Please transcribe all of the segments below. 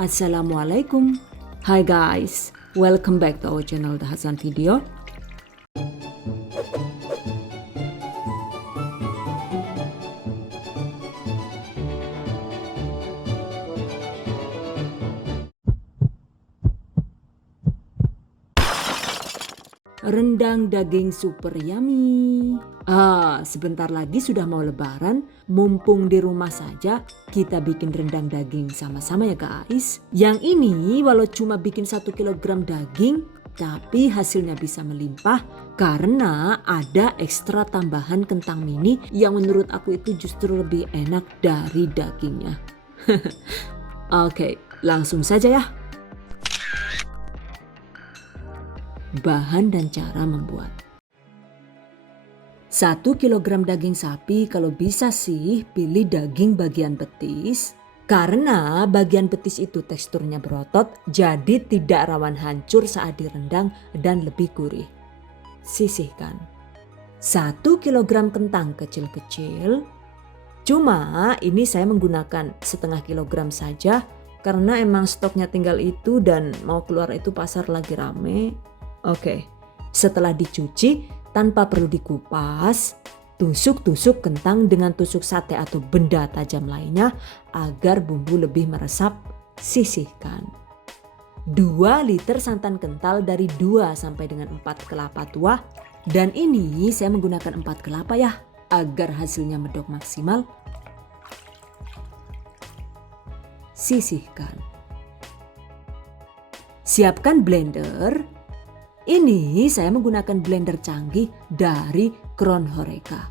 Assalamualaikum. Hi guys, welcome back to our channel The Hasan Video. Rendang daging super yummy. Sebentar lagi sudah mau lebaran. Mumpung di rumah saja, kita bikin rendang daging sama-sama ya guys. Yang ini walau cuma bikin 1 kilogram daging, tapi hasilnya bisa melimpah karena ada ekstra tambahan kentang mini yang menurut aku itu justru lebih enak dari dagingnya. Oke, langsung saja ya. Bahan dan cara membuat. 1 kilogram daging sapi, kalau bisa sih pilih daging bagian betis. Karena bagian betis itu teksturnya berotot, jadi tidak rawan hancur saat direndang dan lebih gurih. Sisihkan. 1 kilogram kentang kecil-kecil. Cuma ini saya menggunakan setengah kilogram saja karena emang stoknya tinggal itu dan mau keluar itu pasar lagi rame. Oke, setelah dicuci tanpa perlu dikupas, tusuk-tusuk kentang dengan tusuk sate atau benda tajam lainnya agar bumbu lebih meresap. Sisihkan. 2 liter santan kental dari 2 sampai dengan 4 kelapa tua. Dan ini saya menggunakan 4 kelapa ya, agar hasilnya medok maksimal. Sisihkan. Siapkan blender. Ini saya menggunakan blender canggih dari Crown Horeca.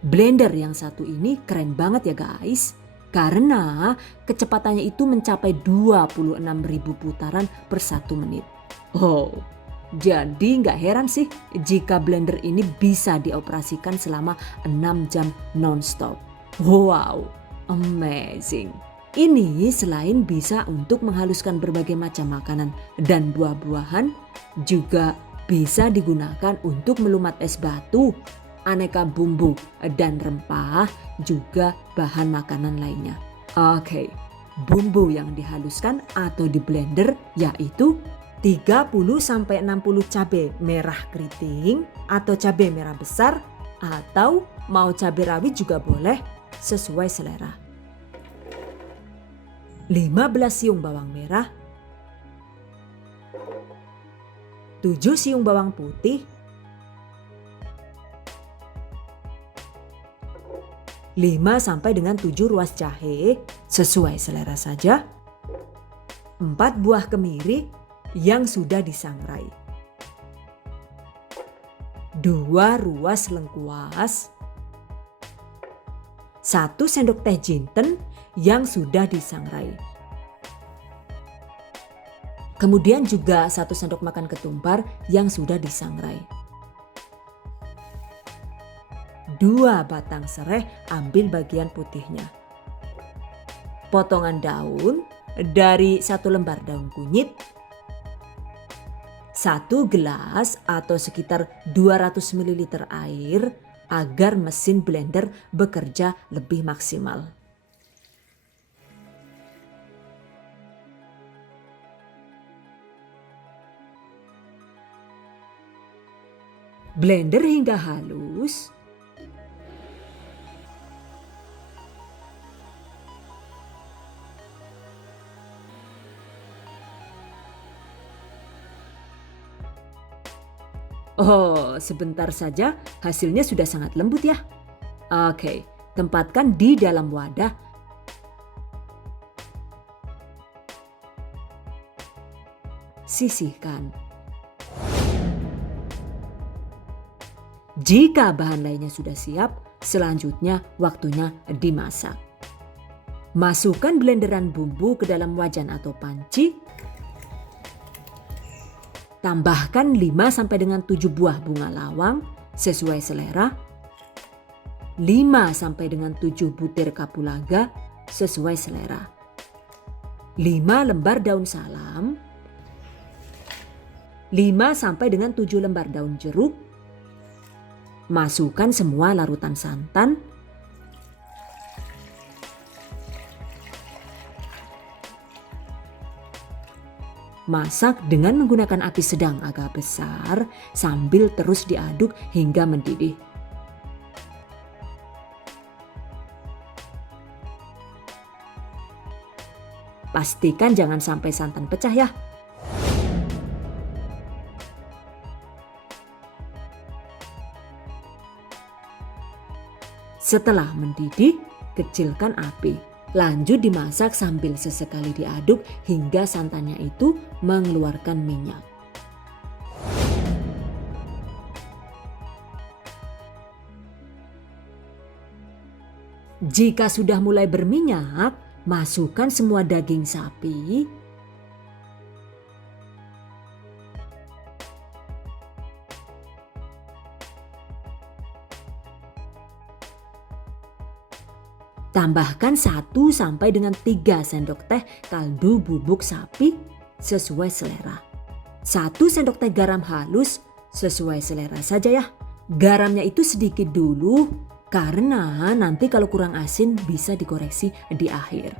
Blender yang satu ini keren banget ya guys. Karena kecepatannya itu mencapai 26.000 putaran per 1 menit. Jadi nggak heran sih jika blender ini bisa dioperasikan selama 6 jam non-stop. Wow, amazing. Ini selain bisa untuk menghaluskan berbagai macam makanan dan buah-buahan, juga bisa digunakan untuk melumat es batu, aneka bumbu dan rempah, juga bahan makanan lainnya. Oke, bumbu yang dihaluskan atau di blender yaitu 30-60 cabai merah keriting atau cabai merah besar, atau mau cabai rawit juga boleh sesuai selera. 15 siung bawang merah, 7 siung bawang putih, 5 sampai dengan 7 ruas jahe sesuai selera saja, 4 buah kemiri yang sudah disangrai, 2 ruas lengkuas, 1 sendok teh jinten yang sudah disangrai. Kemudian juga 1 sendok makan ketumbar yang sudah disangrai. 2 batang serai, ambil bagian putihnya. Potongan daun dari 1 lembar daun kunyit. 1 gelas atau sekitar 200 ml air agar mesin blender bekerja lebih maksimal. Blender hingga halus. Sebentar saja hasilnya sudah sangat lembut ya. Oke, tempatkan di dalam wadah. Sisihkan. Jika bahan lainnya sudah siap, selanjutnya waktunya dimasak. Masukkan blenderan bumbu ke dalam wajan atau panci. Tambahkan 5 sampai dengan 7 buah bunga lawang sesuai selera. 5 sampai dengan 7 butir kapulaga sesuai selera. 5 lembar daun salam. 5 sampai dengan 7 lembar daun jeruk. Masukkan semua larutan santan. Masak dengan menggunakan api sedang agak besar sambil terus diaduk hingga mendidih. Pastikan jangan sampai santan pecah ya. Setelah mendidih, kecilkan api. Lanjut dimasak sambil sesekali diaduk hingga santannya itu mengeluarkan minyak. Jika sudah mulai berminyak, masukkan semua daging sapi, tambahkan 1 sampai dengan 3 sendok teh kaldu bubuk sapi sesuai selera. 1 sendok teh garam halus sesuai selera saja ya. Garamnya itu sedikit dulu karena nanti kalau kurang asin bisa dikoreksi di akhir.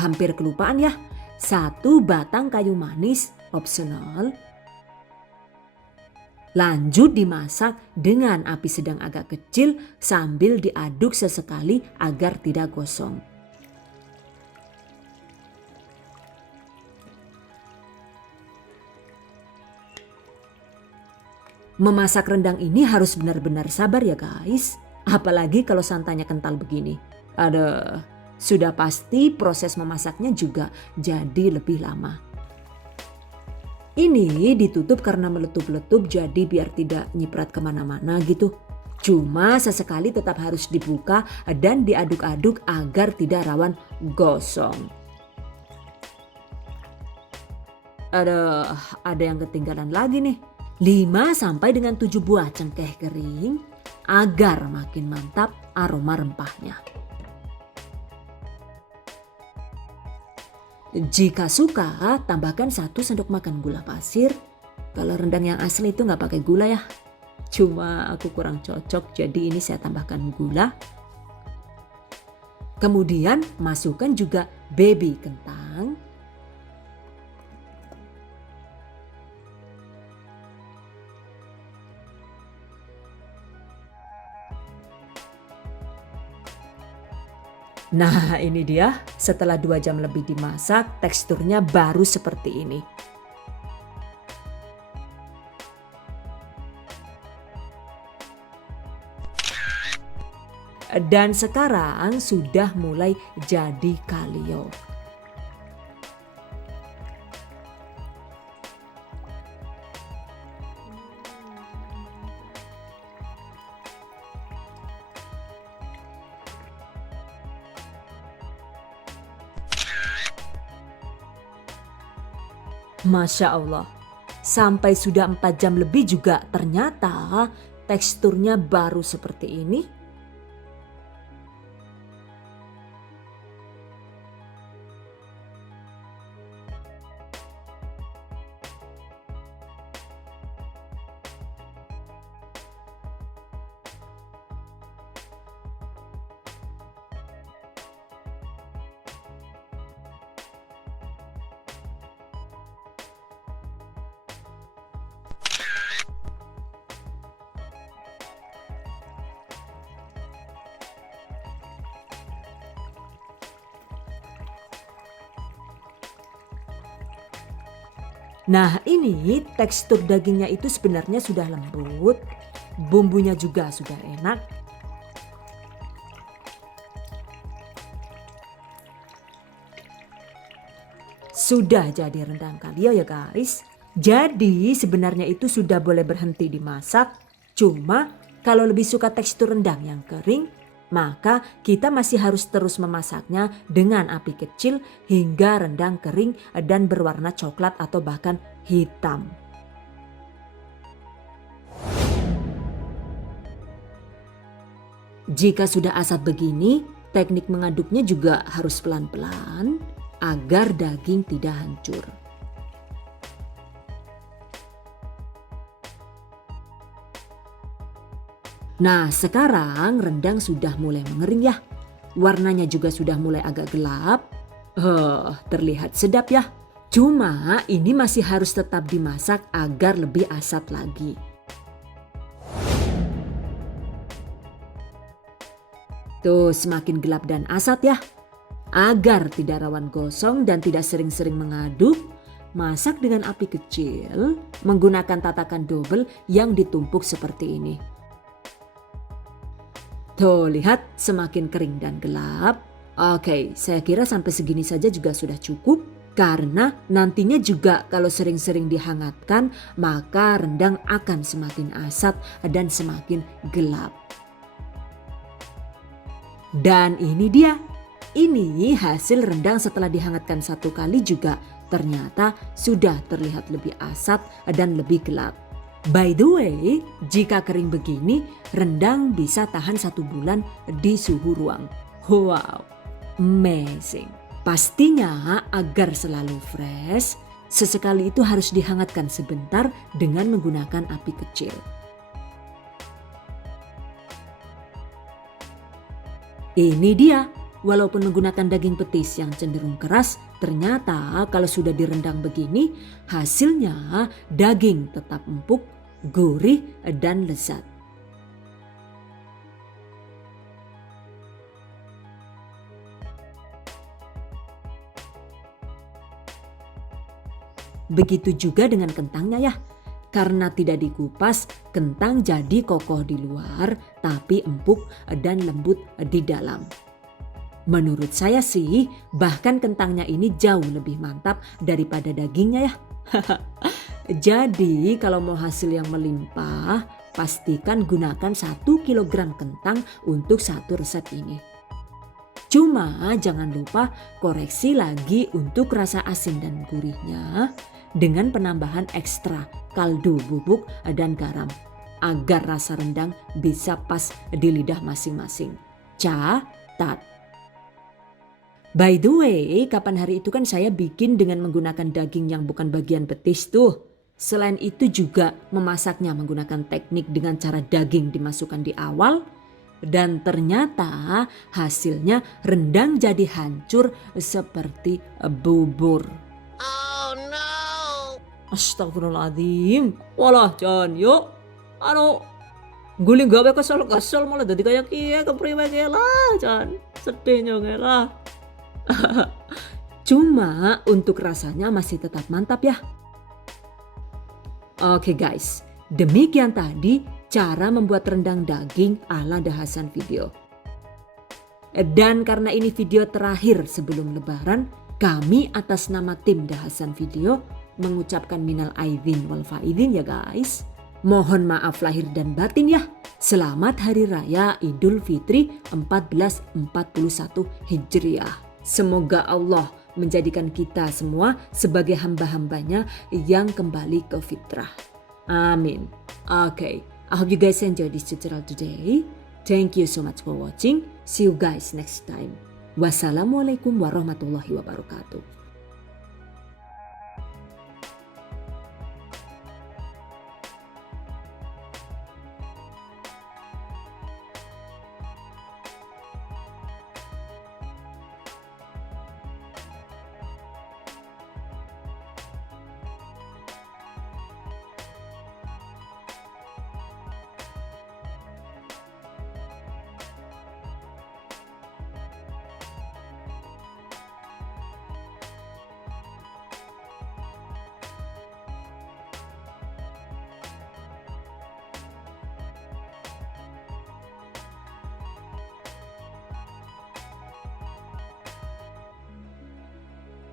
Hampir kelupaan ya, 1 batang kayu manis opsional. Lanjut dimasak dengan api sedang agak kecil sambil diaduk sesekali agar tidak gosong. Memasak rendang ini harus benar-benar sabar ya guys, apalagi kalau santannya kental begini. Aduh, sudah pasti proses memasaknya juga jadi lebih lama. Ini ditutup karena meletup-letup jadi biar tidak nyiprat kemana-mana gitu. Cuma sesekali tetap harus dibuka dan diaduk-aduk agar tidak rawan gosong. Ada yang ketinggalan lagi nih. 5 sampai dengan 7 buah cengkeh kering agar makin mantap aroma rempahnya. Jika suka, tambahkan 1 sendok makan gula pasir. Kalau rendang yang asli itu nggak pakai gula ya. Cuma aku kurang cocok, jadi ini saya tambahkan gula. Kemudian masukkan juga baby kentang. Nah ini dia, setelah 2 jam lebih dimasak, teksturnya baru seperti ini. Dan sekarang sudah mulai jadi kalio. Masya Allah, sampai sudah 4 jam lebih juga ternyata teksturnya baru seperti ini. Nah ini tekstur dagingnya itu sebenarnya sudah lembut, bumbunya juga sudah enak. Sudah jadi rendang kalio ya guys. Jadi sebenarnya itu sudah boleh berhenti dimasak. Cuma kalau lebih suka tekstur rendang yang kering, maka kita masih harus terus memasaknya dengan api kecil hingga rendang kering dan berwarna coklat atau bahkan hitam. Jika sudah asat begini, teknik mengaduknya juga harus pelan-pelan agar daging tidak hancur. Nah, sekarang rendang sudah mulai mengering ya. Warnanya juga sudah mulai agak gelap. Terlihat sedap ya. Cuma ini masih harus tetap dimasak agar lebih asat lagi. Tuh, semakin gelap dan asat ya. Agar tidak rawan gosong dan tidak sering-sering mengaduk, masak dengan api kecil menggunakan tatakan double yang ditumpuk seperti ini. Tuh, lihat semakin kering dan gelap. Oke, saya kira sampai segini saja juga sudah cukup. Karena nantinya juga kalau sering-sering dihangatkan, maka rendang akan semakin asat dan semakin gelap. Dan ini dia. Ini hasil rendang setelah dihangatkan 1 kali juga ternyata sudah terlihat lebih asat dan lebih gelap. By the way, jika kering begini, rendang bisa tahan 1 bulan di suhu ruang. Wow, amazing. Pastinya agar selalu fresh, sesekali itu harus dihangatkan sebentar dengan menggunakan api kecil. Ini dia, walaupun menggunakan daging petis yang cenderung keras, ternyata kalau sudah direndang begini, hasilnya daging tetap empuk, gurih, dan lezat. Begitu juga dengan kentangnya ya. Karena tidak dikupas, kentang jadi kokoh di luar tapi empuk dan lembut di dalam. Menurut saya sih, bahkan kentangnya ini jauh lebih mantap daripada dagingnya ya. Jadi kalau mau hasil yang melimpah, pastikan gunakan 1 kilogram kentang untuk 1 resep ini. Cuma jangan lupa koreksi lagi untuk rasa asin dan gurihnya dengan penambahan ekstra kaldu bubuk dan garam agar rasa rendang bisa pas di lidah masing-masing. Catat. By the way, kapan hari itu kan saya bikin dengan menggunakan daging yang bukan bagian betis tuh. Selain itu juga memasaknya menggunakan teknik dengan cara daging dimasukkan di awal. Dan ternyata hasilnya rendang jadi hancur seperti bubur. Oh no! Astagfirullahaladzim. Walah Jan, yuk. Guling gawe kesel-kesel malah dadi kayak kiye kepriwe kiye lah Jan. Sedihnya lah. Cuma untuk rasanya masih tetap mantap ya. Oke guys, demikian tadi cara membuat rendang daging ala Dahasan Video. Dan karena ini video terakhir sebelum lebaran, kami atas nama tim Dahasan Video mengucapkan minal aidin wal faidin ya guys. Mohon maaf lahir dan batin ya. Selamat Hari Raya Idul Fitri 1441 Hijriah. Semoga Allah menjadikan kita semua sebagai hamba-hambanya yang kembali ke fitrah. Amin. Okay, I hope you guys enjoy this tutorial today. Thank you so much for watching. See you guys next time. Wassalamualaikum warahmatullahi wabarakatuh.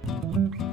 Thank you.